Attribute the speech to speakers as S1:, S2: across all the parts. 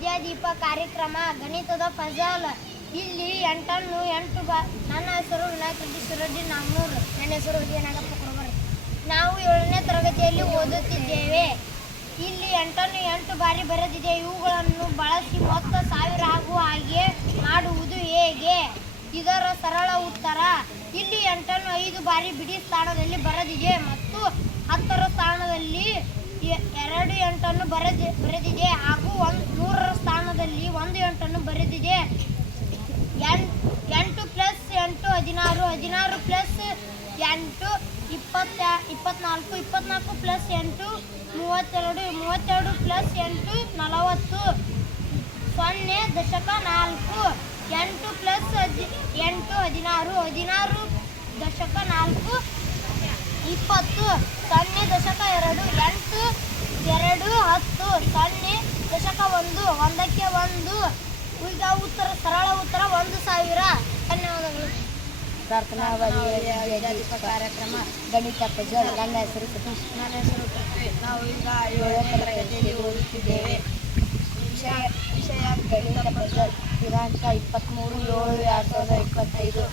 S1: ವಿದ್ಯಾದೀಪ ಕಾರ್ಯಕ್ರಮ ಗಣಿತದ ಫಜಲ್ ಇಲ್ಲಿ ಎಂಟನ್ನು ಎಂಟು ಬಾ. ನನ್ನ ಹೆಸರು ವಿನಾಯಕ ರೆಡ್ಡಿ ಸುರಡ್ಡಿ ನಾಮನೂರು ನನ್ನ ಹೆಸರು ವಿಜಯನಾಗಪ್ಪ ಕುರುಬರ್. ನಾವು ಏಳನೇ ತರಗತಿಯಲ್ಲಿ ಓದುತ್ತಿದ್ದೇವೆ. ಇಲ್ಲಿ ಎಂಟನ್ನು ಎಂಟು ಬಾರಿ ಬರೆದಿದೆ. ಇವುಗಳನ್ನು ಬಳಸಿ ಮೊತ್ತ ಸಾವಿರ ಆಗುವ ಹಾಗೆ ಮಾಡುವುದು ಹೇಗೆ? ಇದರ ಸರಳ ಉತ್ತರ. ಇಲ್ಲಿ ಎಂಟನ್ನು ಐದು ಬಾರಿ ಬಿಡಿ ಸ್ಥಾನದಲ್ಲಿ ಬರೆದಿದೆ ಮತ್ತು ಹತ್ತರ ಸ್ಥಾನದಲ್ಲಿ ಎರಡು ಎಂಟನ್ನು ಬರೆದಿ, ಬರೆದಿದೆ ಹಾಗೂ ಒಂದು ನೂರರ ಸ್ಥಾನದಲ್ಲಿ ಒಂದು ಎಂಟನ್ನು ಬರೆದಿದೆ. ಎಂಟು ಪ್ಲಸ್ ಎಂಟು ಹದಿನಾರು ಹದಿನಾರು ಪ್ಲಸ್ ಎಂಟು ಇಪ್ಪತ್ತ, ಇಪ್ಪತ್ನಾಲ್ಕು ಇಪ್ಪತ್ನಾಲ್ಕು ಪ್ಲಸ್ ಎಂಟು, ಮೂವತ್ತೆರಡು ಮೂವತ್ತೆರಡು ಪ್ಲಸ್ ಎಂಟು, ನಲವತ್ತು. ಸೊನ್ನೆ ದಶಕ ನಾಲ್ಕು, ಎಂಟು ಪ್ಲಸ್ ಹದಿ ಎಂಟು ಹದಿನಾರು ಹದಿನಾರು ದಶಕ ನಾಲ್ಕು, ಇಪ್ಪತ್ತು. ಸೊನ್ನೆ ದಶಕ ಎರಡು ಎಂಟು ಎರಡು ಹತ್ತು ಸೊನ್ನೆ ದಶಕ ಒಂದು ಒಂದಕ್ಕೆ ಒಂದು. ಈಗ ಉತ್ತರ ಸರಳ ಉತ್ತರ ಒಂದು ಸಾವಿರ. ಧನ್ಯವಾದಗಳು.
S2: ಪ್ರಾರ್ಥನಾ ಕಾರ್ಯಕ್ರಮ. ಗಣಿತ ಪಜಲ್ ನನ್ನ ಹೆಸರು
S3: ನನ್ನ ಹೆಸರು ನಾವು ಈಗ ಏಳನೇ ತರಗತಿಯಲ್ಲಿ ಓದುತ್ತಿದ್ದೇವೆ.
S2: ವಿಷಯ ವಿಷಯ ಗಣಿತ ಪಜಲ್ ದಿನಾಂಕ ಇಪ್ಪತ್ತ್ಮೂರು ಏಳು ಎರಡು ಸಾವಿರದ ಇಪ್ಪತ್ತೈದು.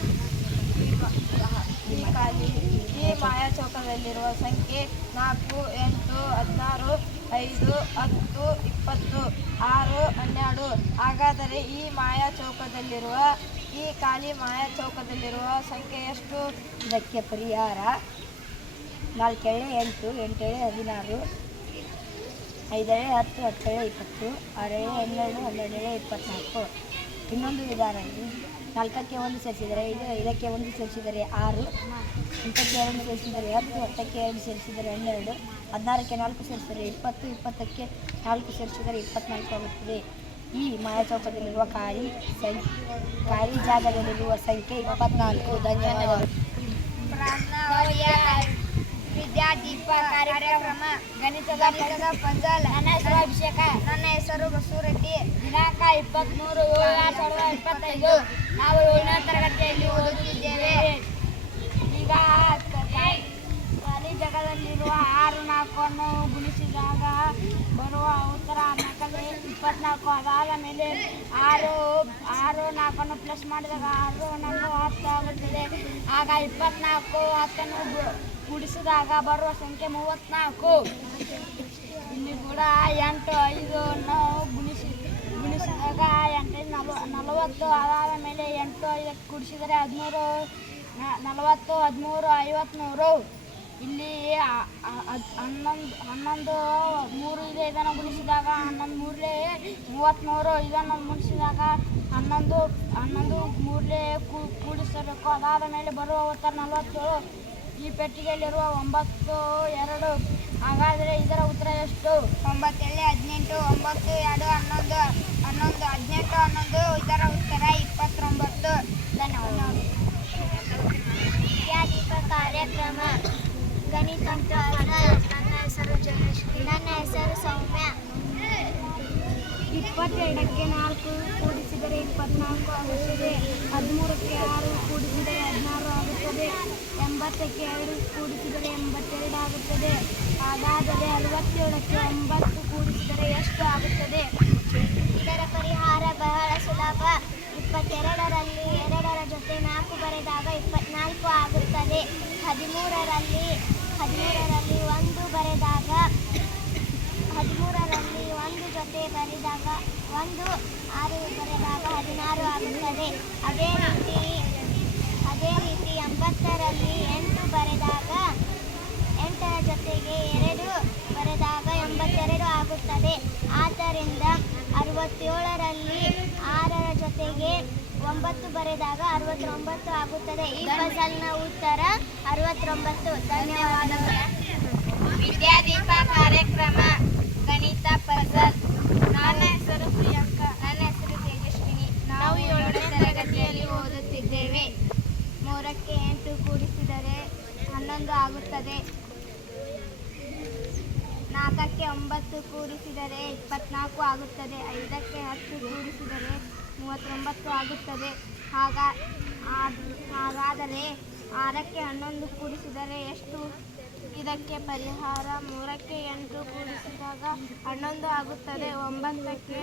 S3: ಈ ಚೌಕದಲ್ಲಿರುವ ಮಾಯಾಚೌಕದಲ್ಲಿರುವ ಸಂಖ್ಯೆ ನಾಲ್ಕು, ಎಂಟು, ಹದಿನಾರು, ಐದು, ಹತ್ತು, ಇಪ್ಪತ್ತು, ಆರು, ಹನ್ನೆರಡು. ಹಾಗಾದರೆ ಈ ಮಾಯಾಚೌಕದಲ್ಲಿರುವ, ಈ ಖಾಲಿ ಮಾಯಾಚೌಕದಲ್ಲಿರುವ ಸಂಖ್ಯೆ ಎಷ್ಟು?
S2: ಇದಕ್ಕೆ ಪರಿಹಾರ ನಾಲ್ಕೇಳೆ, ಎಂಟು, ಎಂಟೇಳೆ, ಹದಿನಾರು, ಐದೇಳೆ, ಹತ್ತು, ಹತ್ತೇಳೆ, ಇಪ್ಪತ್ತು, ಆರೇಳೆ, ಹನ್ನೆರಡು, ಹನ್ನೆರಡೇಳೆ ಇಪ್ಪತ್ತ್ನಾಲ್ಕು ಇನ್ನೊಂದು ವಿಧಾನ ನಾಲ್ಕಕ್ಕೆ ಒಂದು ಸೇರಿಸಿದರೆ ಇದು ಇದಕ್ಕೆ ಒಂದು ಸೇರಿಸಿದರೆ ಆರು, ಎಂಟಕ್ಕೆ ಎರಡು ಸೇರಿಸಿದರೆ ಹತ್ತು, ಹತ್ತಕ್ಕೆ ಎರಡು ಸೇರಿಸಿದರೆ ಹನ್ನೆರಡು, ಹದಿನಾರಕ್ಕೆ ನಾಲ್ಕು ಸೇರಿಸಿದರೆ ಇಪ್ಪತ್ತು, ಇಪ್ಪತ್ತಕ್ಕೆ ನಾಲ್ಕು ಸೇರಿಸಿದರೆ ಇಪ್ಪತ್ನಾಲ್ಕು ಆಗುತ್ತದೆ. ಈ ಮಾಯಾಚೌಕದಲ್ಲಿರುವ ಖಾಲಿ ಸಂಖ್ಯೆ ಖಾಲಿ ಜಾಗದಲ್ಲಿರುವ ಸಂಖ್ಯೆ ಇಪ್ಪತ್ನಾಲ್ಕು. ಧನ್ಯವಾದಗಳು.
S1: ವಿದ್ಯಾದೀಪ ಕಾರ್ಯಕ್ರಮ, ಗಣಿತದ ಪಂಜಲ್ ಅಭಿಷೇಕ ಬಸವರೆಡ್ಡಿ ದಿನಾಂಕ ಇಪ್ಪತ್ತ್ಮೂರು ಏಳು ಎರಡು ಸಾವಿರದ ಇಪ್ಪತ್ತೈದು. ನಾವು ಏಳನೇ ತರಗತಿಯಲ್ಲಿ ಓದುತ್ತಿದ್ದೇವೆ. ಈಗ ಖಾಲಿ ಜಗದಲ್ಲಿರುವ ಆರು ನಾಲ್ಕನ್ನು ಗುಣಿಸಿದಾಗ ಬರುವ ಉತ್ತರ ನಾಲ್ಕಲ್ಲಿ ಇಪ್ಪತ್ನಾಲ್ಕು. ಅದಾದ ಮೇಲೆ ಆರು ಆರು ನಾಲ್ಕನ್ನು ಪ್ಲಸ್ ಮಾಡಿದಾಗ ಆರು ನಾಲ್ಕು ಹತ್ತು ಆಗುತ್ತದೆ. ಆಗ ಇಪ್ಪತ್ನಾಲ್ಕು ಹತ್ತನ್ನು ಗುಡಿಸಿದಾಗ ಬರುವ ಸಂಖ್ಯೆ ಮೂವತ್ತ್ನಾಲ್ಕು ಇಲ್ಲಿ ಕೂಡ ಎಂಟು, ಐದು ನಾವು ನಲವತ್ತು ಅದಾದ ಮೇಲೆ ಎಂಟು, ಐವತ್ತು ಕುಡಿಸಿದರೆ ಹದಿಮೂರು ನಲವತ್ತು, ಹದಿಮೂರು ಐವತ್ತ್ಮೂರು ಇಲ್ಲಿ ಆ- ಆ- ಹದ್- ಹನ್ನೊಂದು ಹನ್ನೊಂದು, ಮೂರು ಇದೆ ಇದನ್ನು ಗುಣಿಸಿದಾಗ ಹನ್ನೊಂದು ಮೂರಲೇ ಮೂವತ್ತ್ಮೂರು ಇದನ್ನು ಗುಣಿಸಿದಾಗ ಹನ್ನೊಂದು ಹನ್ನೊಂದು ಮೂರಲೇ ಕೂಡಿಸಬೇಕು. ಅದಾದ ಮೇಲೆ ಬರುವ ಉತ್ತರ ನಲವತ್ತೇಳು ಈ ಪೆಟ್ಟಿಗೆಯಲ್ಲಿರುವ ಒಂಬತ್ತು, ಎರಡು. ಹಾಗಾದರೆ ಇದರ ಉತ್ತರ ಎಷ್ಟು? ಒಂಬತ್ತೇಳು ಹದಿನೆಂಟು, ಒಂಬತ್ತು, ಎರಡು, ಹನ್ನೊಂದು ಹನ್ನೊಂದು ಹದಿನೆಂಟು ಹನ್ನೊಂದು ಇದರ ಉತ್ತರ ಇಪ್ಪತ್ತೊಂಬತ್ತು ಧನ್ಯವಾದ ವಿದ್ಯಾದೀಪ ಕಾರ್ಯಕ್ರಮ ಗಣಿತ ನನ್ನ ಹೆಸರು ಜಯಶ್ರೀ ನನ್ನ ಹೆಸರು ಸೌಮ್ಯ ಇಪ್ಪತ್ತೆರಡಕ್ಕೆ ನಾಲ್ಕು ಕೂಡಿಸಿದರೆ ಇಪ್ಪತ್ನಾಲ್ಕು ಆಗುತ್ತದೆ. ಹದಿಮೂರಕ್ಕೆ ಆರು ಕೂಡಿಸಿದರೆ ಹದಿನಾರು ಆಗುತ್ತದೆ. ಎಂಬತ್ತಕ್ಕೆ ಎರಡು ಕೂಡಿಸಿದರೆ ಎಂಬತ್ತೆರಡು ಆಗುತ್ತದೆ. ಹಾಗಾದರೆ ಅರವತ್ತೇಳಕ್ಕೆ ಒಂಬತ್ತು ಕೂಡಿಸಿದರೆ ಎಷ್ಟು ಆಗುತ್ತದೆ? ಇದರ ಪರಿಹಾರ ಬಹಳ ಸುಲಭ. ಇಪ್ಪತ್ತೆರಡರಲ್ಲಿ ಎರಡರ ಜೊತೆ ನಾಲ್ಕು ಬರೆದಾಗ ಇಪ್ಪತ್ನಾಲ್ಕು ಆಗುತ್ತದೆ. ಹದಿಮೂರರಲ್ಲಿ ಹದಿಮೂರರಲ್ಲಿ ಒಂದು ಬರೆದಾಗ ಹದಿಮೂರರಲ್ಲಿ ಒಂದು ಜೊತೆ ಬರೆದಾಗ ಒಂದು ಆರು ಬರೆದಾಗ ಹದಿನಾರು ಆಗುತ್ತದೆ. ಅದೇ ರೀತಿ ಅದೇ ರೀತಿ ಎಂಬತ್ತರಲ್ಲಿ ಎಂಟು ಬರೆದಾಗ, ಎಂಟರ ಜೊತೆಗೆ ಎರಡು ಬರೆದಾಗ ಎಂಬತ್ತೆರಡು ಆಗುತ್ತದೆ. ಆದ್ದರಿಂದ ಅರವತ್ತೇಳರಲ್ಲಿ ಆರರ ಜೊತೆಗೆ ಒಂಬತ್ತು ಬರೆದಾಗ ಅರವತ್ತೊಂಬತ್ತು ಆಗುತ್ತದೆ. ಈ ಫಸಲ್ನ ಉತ್ತರ ಅರವತ್ತೊಂಬತ್ತು. ಧನ್ಯವಾದಗಳು. ವಿದ್ಯಾದೀಪ ಕಾರ್ಯಕ್ರಮ ಗಣಿತ ಪಜಲ್ ನನ್ನ ಹೆಸರು ಪ್ರಿಯಾಂಕಾ ನನ್ನ ಹೆಸರು ತೇಜಸ್ವಿನಿ ನಾವು ಏಳನೇ ತರಗತಿಯಲ್ಲಿ ಓದುತ್ತಿದ್ದೇವೆ ಮೂರಕ್ಕೆ ಎಂಟು ಕೂಡಿಸಿದರೆ ಹನ್ನೊಂದು ಆಗುತ್ತದೆ. ನಾಲ್ಕಕ್ಕೆ ಒಂಬತ್ತು ಕೂಡಿಸಿದರೆ ಇಪ್ಪತ್ನಾಲ್ಕು ಆಗುತ್ತದೆ. ಐದಕ್ಕೆ ಹತ್ತು ಕೂಡಿಸಿದರೆ ಮೂವತ್ತೊಂಬತ್ತು ಆಗುತ್ತದೆ. ಹಾಗ ಹಾಗಾದರೆ ಆರಕ್ಕೆ ಹನ್ನೊಂದು ಕೂಡಿಸಿದರೆ ಎಷ್ಟು? ಇದಕ್ಕೆ ಪರಿಹಾರ ಮೂರಕ್ಕೆ ಎಂಟು ಕೂಡಿಸಿದಾಗ ಹನ್ನೊಂದು ಆಗುತ್ತದೆ. ಒಂಬತ್ತಕ್ಕೆ,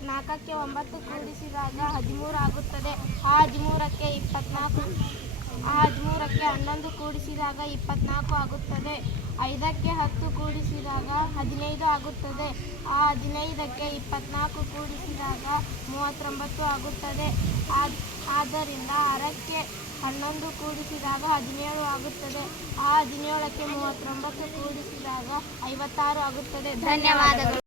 S4: ನಾಲ್ಕಕ್ಕೆ ಒಂಬತ್ತು ಕೂಡಿಸಿದಾಗ ಹದಿಮೂರು ಆಗುತ್ತದೆ. ಆ ಹದಿಮೂರಕ್ಕೆ ಇಪ್ಪತ್ನಾಲ್ಕು ಹದಿಮೂರಕ್ಕೆ ಹನ್ನೊಂದು ಕೂಡಿಸಿದಾಗ ಇಪ್ಪತ್ನಾಲ್ಕು ಆಗುತ್ತದೆ. ಐದಕ್ಕೆ ಹತ್ತು ಕೂಡಿಸಿದಾಗ ಹದಿನೈದು ಆಗುತ್ತದೆ. ಆ ಹದಿನೈದಕ್ಕೆ ಇಪ್ಪತ್ನಾಲ್ಕು ಕೂಡಿಸಿದಾಗ ಮೂವತ್ತೊಂಬತ್ತು ಆಗುತ್ತದೆ. ಆದ್- ಆದ್ದರಿಂದ ಆರಕ್ಕೆ ಹನ್ನೊಂದು ಕೂಡಿಸಿದಾಗ ಹದಿನೇಳು ಆಗುತ್ತದೆ. ಆ ಹದಿನೇಳಕ್ಕೆ ಮೂವತ್ತೊಂಬತ್ತು ಕೂಡಿಸಿದಾಗ ಐವತ್ತಾರು ಆಗುತ್ತದೆ. ಧನ್ಯವಾದಗಳು.